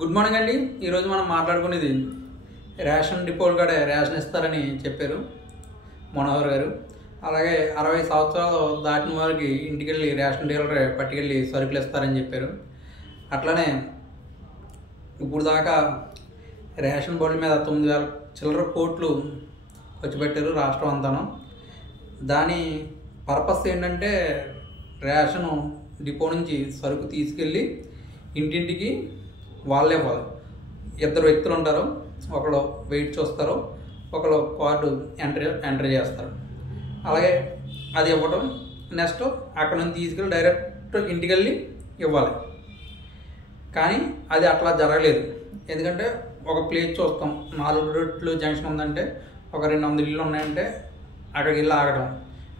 Good morning అండి. ఈరోజు మనం మాట్లాడుకునేది రేషన్ డిపోలు కూడా రేషన్ ఇస్తారని చెప్పారు మనోహర్ గారు. అలాగే 60 సంవత్సరాలు దాటిన వారికి ఇంటికి వెళ్ళి రేషన్ డీలర్ పట్టుకెళ్ళి సరుకులు ఇస్తారని చెప్పారు. అట్లనే ఇప్పుడు దాకా రేషన్ బోర్డుల మీద 9,000 చిల్లర కోట్లు ఖర్చు పెట్టారు రాష్ట్రం అంతాను. దాని పర్పస్ ఏంటంటే రేషను డిపో నుంచి సరుకు తీసుకెళ్ళి ఇంటింటికి వాళ్ళే ఇవ్వాలి. 2 వ్యక్తులు ఉంటారు, ఒకళ్ళు వెయిట్ చూస్తారు, ఒకళ్ళు కార్డు ఎంట్రీ చేస్తారు. అలాగే అది ఇవ్వడం, నెక్స్ట్ అక్కడ నుంచి తీసుకెళ్ళి డైరెక్ట్ ఇంటికి వెళ్ళి ఇవ్వాలి. కానీ అది అట్లా జరగలేదు. ఎందుకంటే ఒక ప్లేస్ చూస్తాం, 4 రోడ్లు జంక్షన్ ఉందంటే ఒక 200 ఇళ్ళు ఉన్నాయంటే అక్కడికి వెళ్ళి ఆగడం.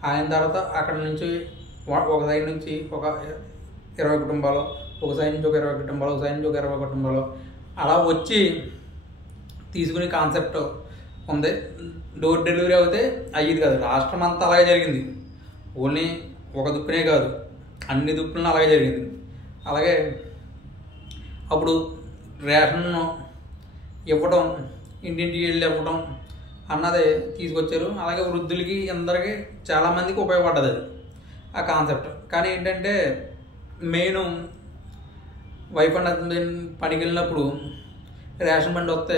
ఆగిన తర్వాత అక్కడ నుంచి ఒక సైడ్ నుంచి ఒక 20 కుటుంబాలు, ఒక సైడ్ నుంచి ఒక 20 కుటుంబాలు, ఒక సైడ్ నుంచి ఒక 20 కుటుంబాలు అలా వచ్చి తీసుకునే కాన్సెప్ట్ ఉంది. డోర్ డెలివరీ అయితే అయ్యేది కాదు. రాష్ట్రం అంతా అలాగే జరిగింది. ఓన్లీ ఒక దుక్కునే కాదు, అన్ని దుక్కులను అలాగే జరిగింది. అలాగే అప్పుడు రేషన్ ఇవ్వడం, ఇంటింటికి వెళ్ళి ఇవ్వడం అన్నది తీసుకొచ్చారు. అలాగే వృద్ధులకి అందరికీ చాలామందికి ఉపయోగపడ్డది అది ఆ కాన్సెప్ట్. కానీ ఏంటంటే మెయిన్ వైఫ్ అండ్ హస్బెండ్ పనికి వెళ్ళినప్పుడు రేషన్ బండి వస్తే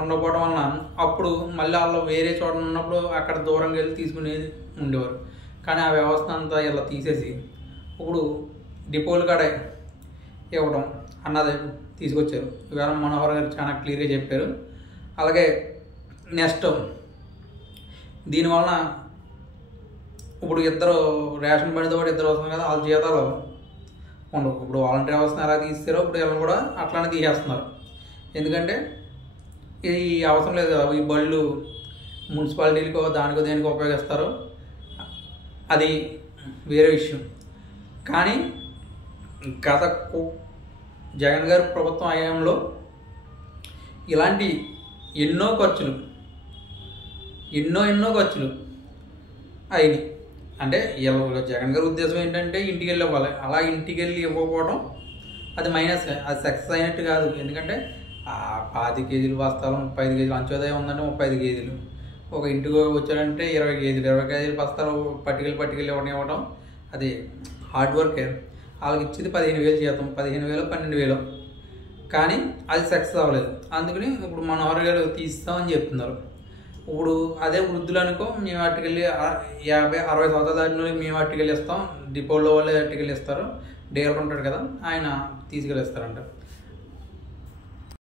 ఉండకపోవడం వలన అప్పుడు మళ్ళీ వాళ్ళు వేరే చోట ఉన్నప్పుడు అక్కడ దూరంగా వెళ్ళి తీసుకునేది ఉండేవారు. కానీ ఆ వ్యవస్థ అంతా ఇలా తీసేసి ఇప్పుడు డిపోలు కాడే ఇవ్వడం అన్నది తీసుకొచ్చారు. ఇవాళ మనోహర్ గారు చాలా క్లియర్గా చెప్పారు. అలాగే నెక్స్ట్ దీనివలన ఇప్పుడు ఇద్దరు రేషన్ బండితో పాటు ఇద్దరు వస్తున్నారు కదా, వాళ్ళ జీతాలు ఉండవు. ఇప్పుడు వాలంటీర్ వ్యవస్థను ఎలా తీస్తారో ఇప్పుడు వీళ్ళని కూడా అట్లానే తీసేస్తున్నారు. ఎందుకంటే ఈ అవసరం లేదు కదా, ఈ బళ్ళు మున్సిపాలిటీలకో దానికో దేనికో ఉపయోగిస్తారు, అది వేరే విషయం. కానీ గత జగన్ గారి ప్రభుత్వం హయాంలో ఇలాంటి ఎన్నో ఖర్చులు అయినాయి. అంటే జగన్ గారి ఉద్దేశం ఏంటంటే ఇంటికి వెళ్ళి ఇవ్వాలి. అలా ఇంటికి వెళ్ళి ఇవ్వకపోవడం అది మైనస్, అది సక్సెస్ అయినట్టు కాదు. ఎందుకంటే 10 కేజీలు బస్తాలు, 35 కేజీలు అంత్యోదయం ఉందంటే 35 కేజీలు, ఒక ఇంటికి వచ్చాడంటే 20 కేజీలు, 20 కేజీలు బస్తాలు పట్టుకెళ్ళి ఇవ్వడం అది హార్డ్ వర్కే. వాళ్ళకి ఇచ్చేది 15,000 జీతం, 15,000 12,000, కానీ అది సక్సెస్ అవ్వలేదు. అందుకని ఇప్పుడు మనోహర్ గారు తీస్తామని చెప్తున్నారు. ఇప్పుడు అదే వృద్ధులు అనుకో, మేము వాటికెళ్ళి 50-60 సంవత్సరాల దాటిలో మేము వాటికెళ్ళి ఇస్తాం, డిపోలో వాళ్ళే వాటికెళ్ళి ఇస్తారు, డీలర్ ఉంటాడు కదా ఆయన తీసుకెళ్ళిస్తారంట.